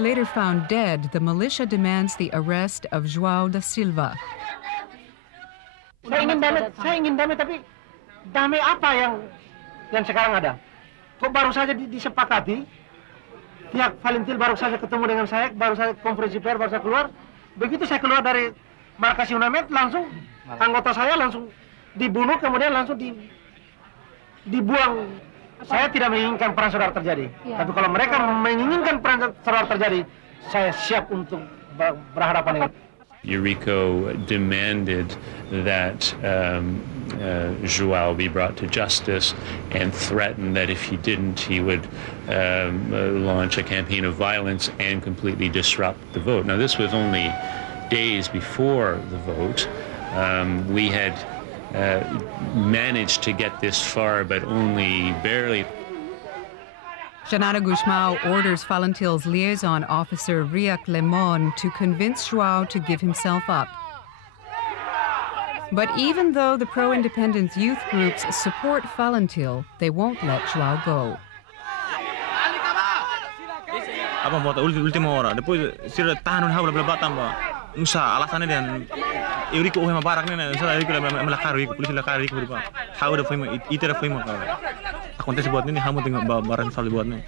later found dead, the militia demands the arrest of João da Silva. Saya ingin damai, tapi damai apa yang sekarang ada? Kok baru saja disepakati, pihak Valentil baru saja ketemu dengan saya, baru saja konferensi pers, baru saja keluar. Begitu saya keluar dari markas UNAMED, langsung anggota saya langsung dibunuh, kemudian langsung dibuang. Saya tidak menginginkan perang saudara terjadi. Ya. Tapi kalau mereka menginginkan perang saudara terjadi, saya siap untuk berhadapan dengan. Eurico demanded that João be brought to justice and threatened that if he didn't, he would launch a campaign of violence and completely disrupt the vote. Now, this was only days before the vote. We had managed to get this far, but only barely. Janara Gusmao orders Valentil's liaison officer Riak Lemon to convince João to give himself up. But even though the pro-independence youth groups support Valentil, they won't let João go. Apa buat ultimo hora, depois sira tahanan haula bla tamba. Musa alasannya dan Eurico oh barak nih, saya Eurico melakar Eurico, polisi lakar Eurico berapa. Haula foi itera foi maka. Acontece buat ini kamu tinggal barang salah buat nih.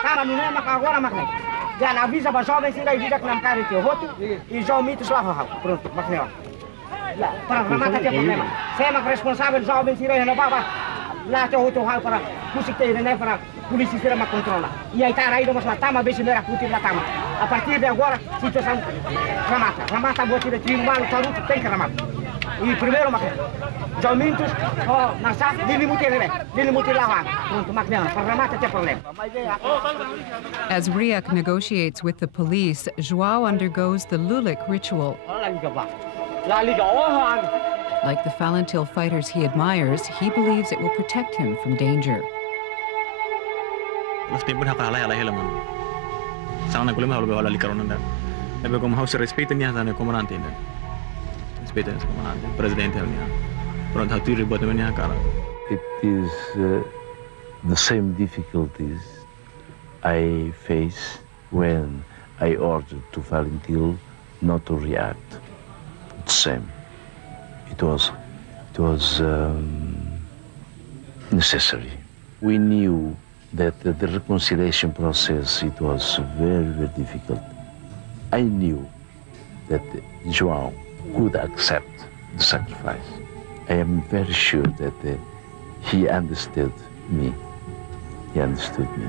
Cara mengenai maka agora makna. Dan avisa para jovens sila tidak nam kari teu roto e já mito slava pronto makna. Lah, para mata dia problema. Saya mak responsável jovens sila yang apa. Lá teu roto hal para musik teu né para polisi sila mak controla. E aí tá aí do mas tama besi merah putih lá tama. A partir de agora situação ramata buat tidak terima malu taruh tem que ramata. E primeiro makna. Jaumintos, nasa dilimuti lawan untuk makna ramata teu problema. As Riak negotiates with the police, João undergoes the Lulik ritual. Like the Valentil fighters he admires, he believes it will protect him from danger. It is the same difficulties I face when I ordered to Valentil not to react. The same. It was necessary. We knew that the reconciliation process, it was very, very difficult. I knew that João could accept the sacrifice. I am very sure that he understood me. He understood me.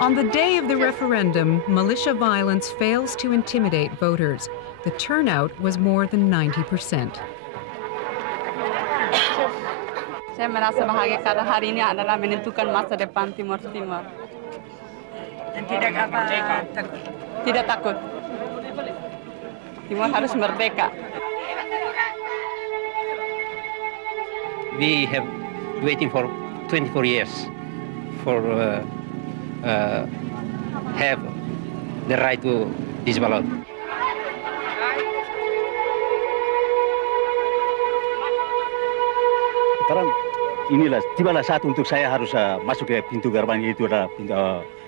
On the day of the referendum, militia violence fails to intimidate voters. The turnout was more than 90%. Saya merasa bahagia karena hari ini adalah menentukan masa depan Timor Timur. Dan tidak takut. Timor harus merdeka. We have waiting for 24 years for have the right to this ballot. Sekarang inilah tibalah saat untuk saya harus masuk ke pintu gerbang itu adalah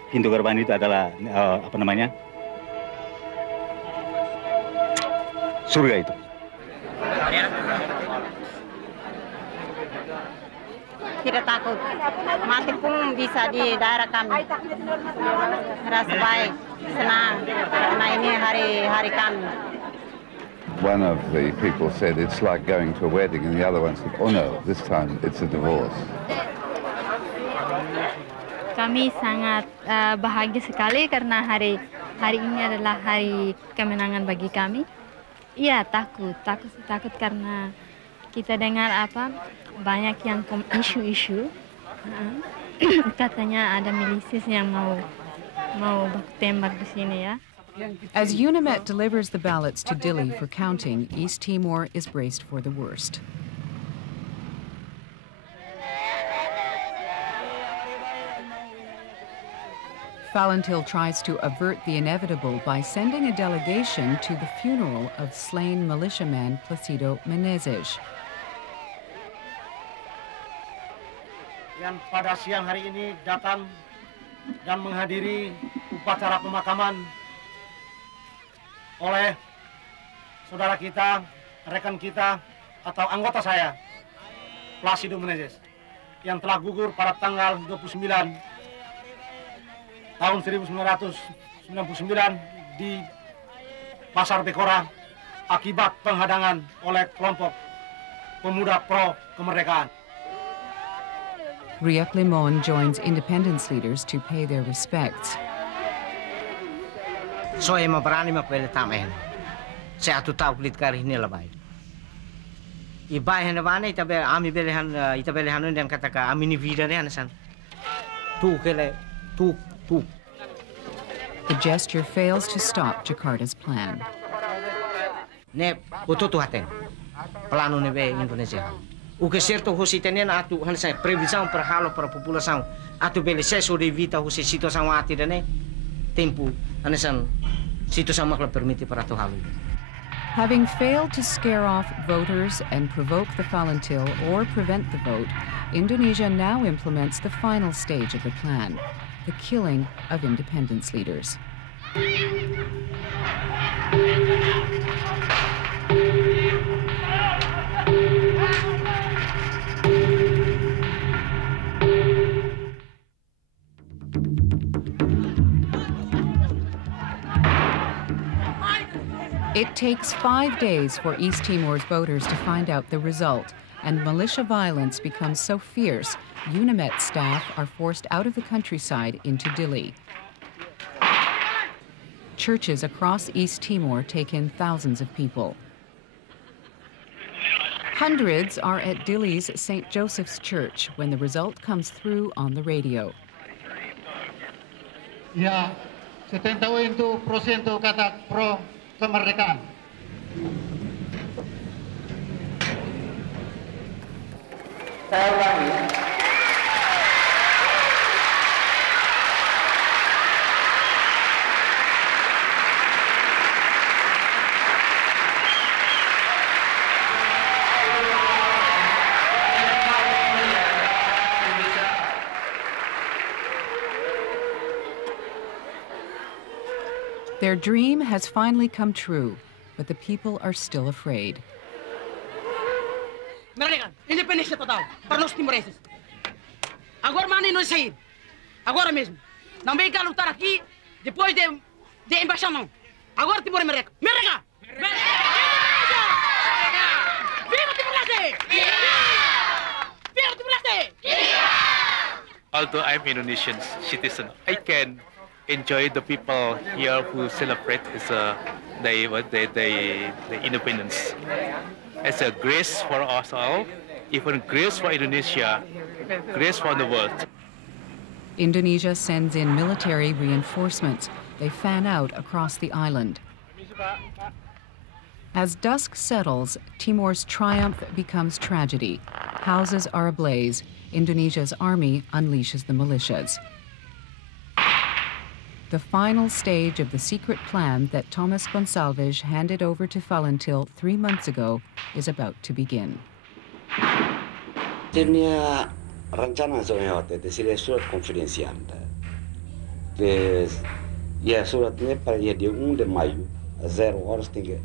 pintu gerbang itu adalah apa namanya? Surga itu. Tidak takut. Mati pun bisa di daerah kami. Merasa baik, senang. Karena ini hari kami. One of the people said it's like going to a wedding, and the other one said, oh no, this time it's a divorce. Kami sangat bahagia sekali karena hari ini adalah hari kemenangan bagi kami. Iya, takut karena kita dengar banyak yang isu-isu. Katanya ada milisis yang mau tembak di sini ya. As UNAMED delivers the ballots to Dili for counting, East Timor is braced for the worst. Valentil tries to avert the inevitable by sending a delegation to the funeral of slain militiaman Placido Menezes. yang pada siang hari ini datang dan menghadiri upacara pemakaman oleh saudara kita, rekan kita, atau anggota saya, Placido Menezes, yang telah gugur pada tanggal 29 tahun 1999 di Pasar Bekora akibat penghadangan oleh kelompok pemuda pro kemerdekaan. Riek Limon joins independence leaders to pay their respects. So ema berani mapele tamen. Saya tu tahu kulit kari ini labai. Ibai hena bane itabe ami belehan dan kataka ami ni vida ne hasan. Tu kele tu. The gesture fails to stop Jakarta's plan. Ne butuh haten. Plano ne be Indonesia. O que certo hoje tem atu hansa previsão para halo para a população atu bele seso de vida hoje situação ati dane tempo hansan situação makla permite para tu halo. Having failed to scare off voters and provoke the Falentil or prevent the vote, Indonesia now implements the final stage of the plan, the killing of independence leaders. It takes 5 days for East Timor's voters to find out the result, and militia violence becomes so fierce, UNIMET staff are forced out of the countryside into Dili. Churches across East Timor take in thousands of people. Hundreds are at Dili's St. Joseph's Church when the result comes through on the radio. Ya, 78% kata pro kemerdekaan. Saya ulangi. Their dream has finally come true, but the people are still afraid. Merdeka, independência total para os timorenses. Agora mandem nós sair, agora mesmo. Não vem cá lutar aqui depois de embaixamento. Agora Timor é Merdeka. Merdeka! Viva Timor-Leste! Viva Timor-Leste! Although I'm Indonesian citizen, I can enjoy the people here who celebrate the independence. It's a grace for us all, even grace for Indonesia, grace for the world. Indonesia sends in military reinforcements. They fan out across the island. As dusk settles, Timor's triumph becomes tragedy. Houses are ablaze. Indonesia's army unleashes the militias. The final stage of the secret plan that Thomas Gonçalves handed over to Falentil 3 months ago is about to begin. Tinha rencana soalnya waktu itu sila surat konfidensial. Suratnya pada dia 1 de maio, 0 horas tinggal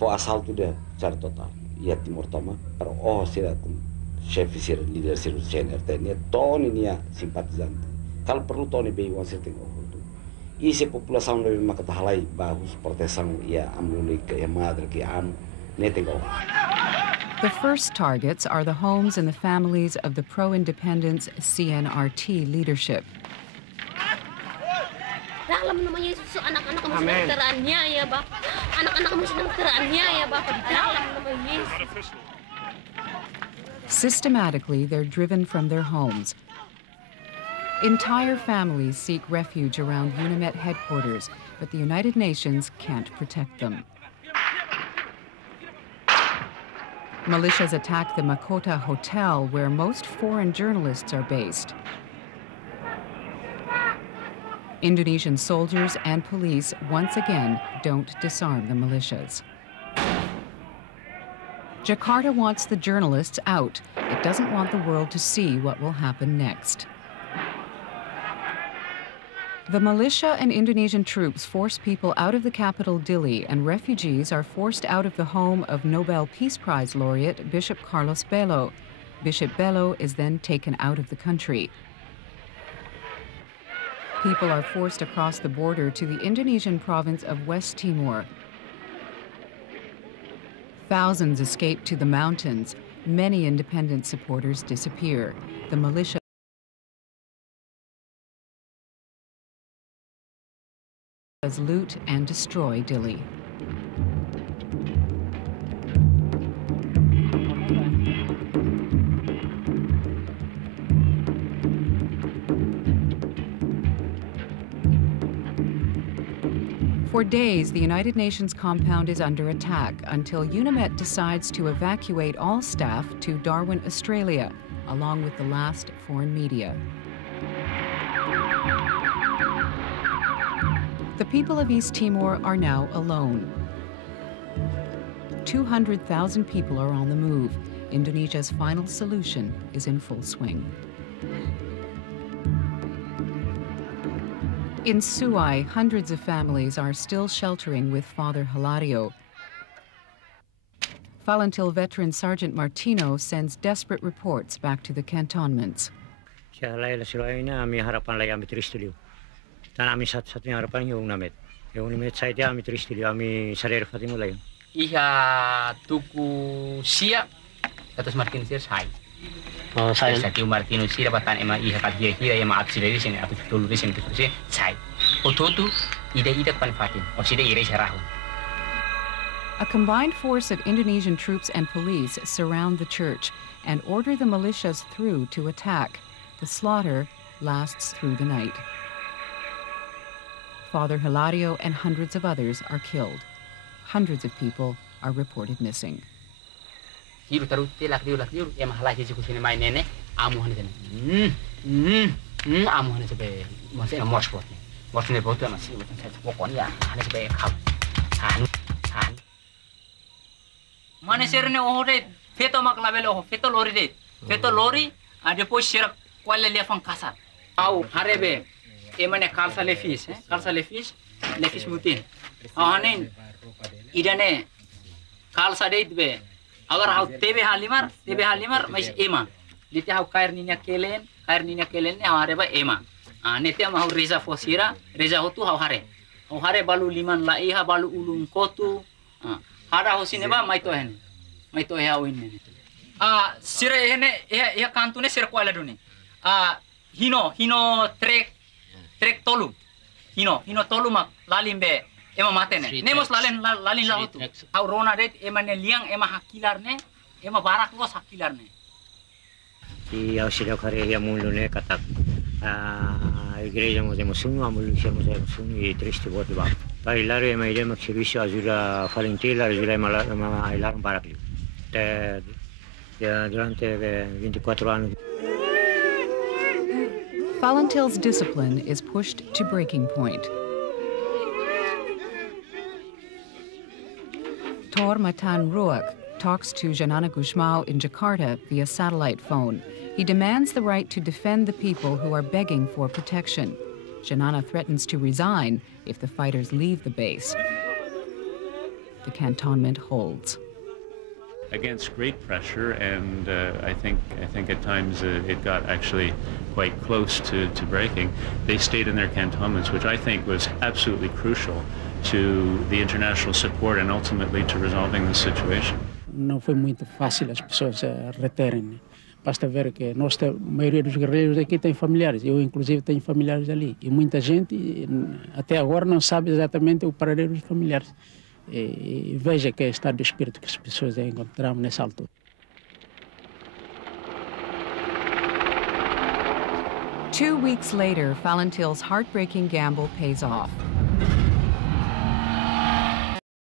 for assalto de cara total. Ia Timor Toma para sila chefe sila líder sila CNRT ni Tony ni simpatizante. Kalau perlu Tony bem wan sila tinggal. E se a população não macatahalai barros proteção ia amluli que madre que am netengo. The first targets are the homes and the families of the pro-independence CNRT leadership. Dalam nama Yesus, anak-anak kamu sedang teraniaya, Bapak. Anak-anak kamu sedang teraniaya, Bapak. Dalam nama Yesus. Systematically, they're driven from their homes. Entire families seek refuge around UNIMET headquarters, but the United Nations can't protect them. Militias attack the Makota Hotel, where most foreign journalists are based. Indonesian soldiers and police once again don't disarm the militias. Jakarta wants the journalists out. It doesn't want the world to see what will happen next. The militia and Indonesian troops force people out of the capital, Dili, and refugees are forced out of the home of Nobel Peace Prize laureate Bishop Carlos Belo. Bishop Belo is then taken out of the country. People are forced across the border to the Indonesian province of West Timor. Thousands escape to the mountains. Many independent supporters disappear. The militia loot and destroy Dili. For days, the United Nations compound is under attack until UNIMET decides to evacuate all staff to Darwin, Australia, along with the last foreign media. The people of East Timor are now alone. 200,000 people are on the move. Indonesia's final solution is in full swing. In Suai, hundreds of families are still sheltering with Father Hilario. Valentil veteran Sergeant Martino sends desperate reports back to the cantonments. Tanami satu-satunya harapan yung namet. Yung namet saya dia kami terus dulu kami sadar Fatimah lagi. Iha tuku sia atas Martin sir sai. Oh sai. Satu Martin sir batan ema iha kaji kira ema absi dari sini atau tolu dari sini terus sai. Ototu ida pan Fatim. Osida ire sarahu. A combined force of Indonesian troops and police surround the church and order the militias through to attack. The slaughter lasts through the night. Father Hilario and hundreds of others are killed. Hundreds of people are reported missing. Manisir ne ohore feto maklabel oh feto lori de feto lori depois sira qual lefan casa. Au harebe emane kalsa lefis lefis mutin ahanin idane kalsa deitbe agar hau tebe halimar mais ema lite hau kair ninya kelen ne hareba ema nete ma hau reza fosira reza hotu hau hare balu liman la iha balu ulung kotu hara hosine ba maito he hau inne sira ene ya kantune sira kwala duni hino trek tolu hino tolu mak lalimbe ema matene nemos lalin lahotu au rona det ema ne liang ema hakilarne ema barak los hakilarne ti ausida kare ya mulune katak igreja musungu amulu musungu e triste bote ba pai lare ema ide mak servicio ajuda Valentil ajuda ema ailar barak durante 24 anos. Valentil's discipline is pushed to breaking point. Tor Matan Ruak talks to Janana Gusmao in Jakarta via satellite phone. He demands the right to defend the people who are begging for protection. Janana threatens to resign if the fighters leave the base. The cantonment holds. Against great pressure, and I think at times it got actually quite close to breaking. They stayed in their cantonments, which I think was absolutely crucial to the international support and ultimately to resolving the situation. Não foi muito fácil as pessoas reterem. Basta ver que a maioria dos guerreiros aqui tem familiares. Eu, inclusive, tenho familiares ali. E muita gente, até agora, não sabe exatamente o paradeiro dos familiares. E veja que é o estado de espírito que as pessoas encontraram nessa altura. Two weeks later, Valentil's heartbreaking gamble pays off.